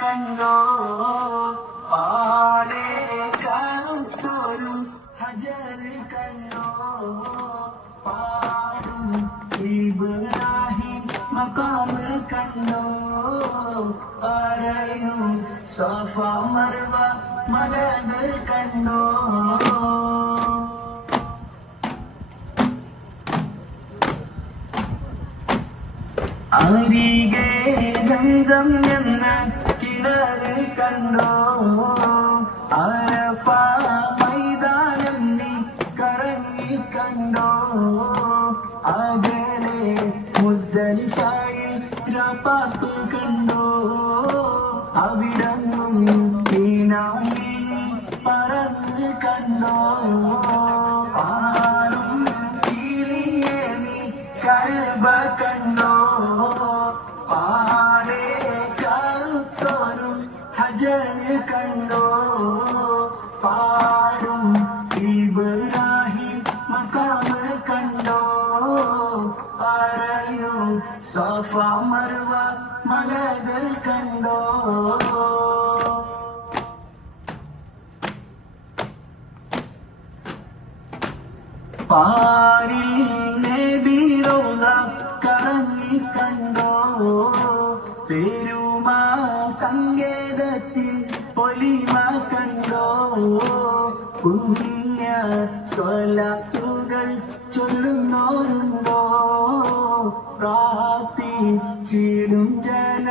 കണ്ടോ പാടെ കറുത്തൊരു ഹജർ കണ്ടോ പാടും ഇബ്രാഹിം മക്കാമ് കണ്ടോ പറയും സഫ മർവ മലകൾ കണ്ടോ അരികെ സംസം എന്ന കിണറ് കണ്ടോ? അരഫ മൈതാനം നീ കറങ്ങി കണ്ടോ? അകലെ മുസ്ദലിഫായിൽ രാപ്പാപ്പ് കണ്ടോ? അവിടങ്ങും നീനായി പറന്ന് കണ്ടോ? സഫ മർവ മലകൾ കണ്ടോ? പാരിൽ നബിറോള കറങ്ങി കണ്ടോ? പെരുമാ സങ്കേതത്തിൽ പൊലിമ കണ്ടോ? പുണ്യ സ്വലസുകൾ ചൊല്ലുന്നോരുണ്ടോ? പ്രാർത്ഥിച്ചിടും ജന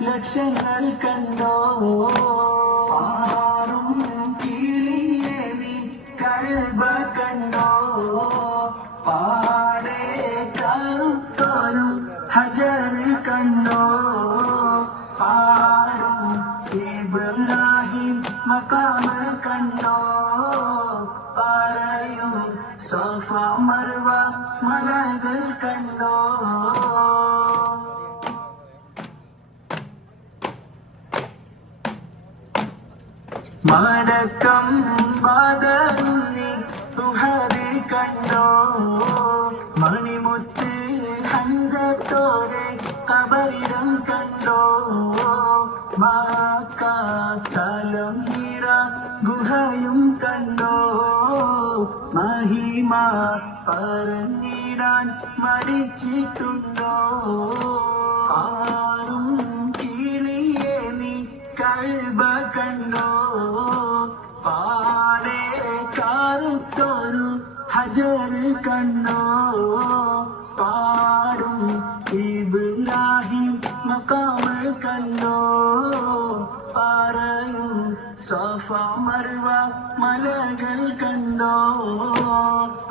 ലക്ഷങ്ങൾ കണ്ടോ? ആറും കിളിയെ നീ കൽബ കണ്ടോ? പാടെ കറുത്തൊരു ഹജർ കണ്ടോ? പാടും ഇബ്രാഹിം മക്കാമ് കണ്ടോ? പറയൂ സഫ മർവ മടക്കം ബാധി തുഹരി കണ്ടോ? മണിമുത്ത് ഹൻസത്തോരെ കബരിടം കണ്ടോ? മാക്ക സ്ഥലം ഹീറ ഗുഹയും കണ്ടോ? മഹിമ പറഞ്ഞിടാൻ മടിച്ചിട്ടുണ്ടോ? ഹജർ കണ്ടോ പാടും. ഇബ്രാഹിം മക്കാമ് കണ്ണോ പറയും സഫ മർവ മലകൾ കണ്ടോ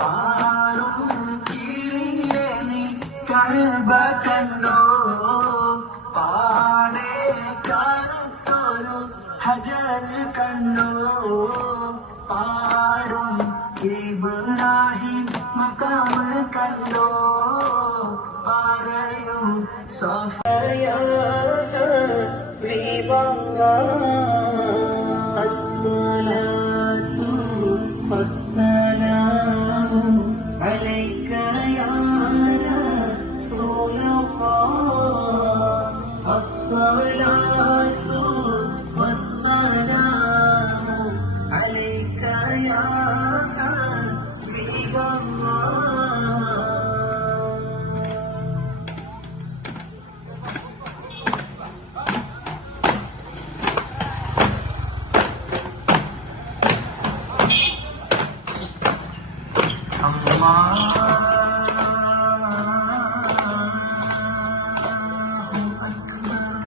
ആരും കിളിയെ നീ കൽബ കണ്ടോ മക്കാമ് കണ്ടോ പറയൂ സഫയാ الصلاة Mama.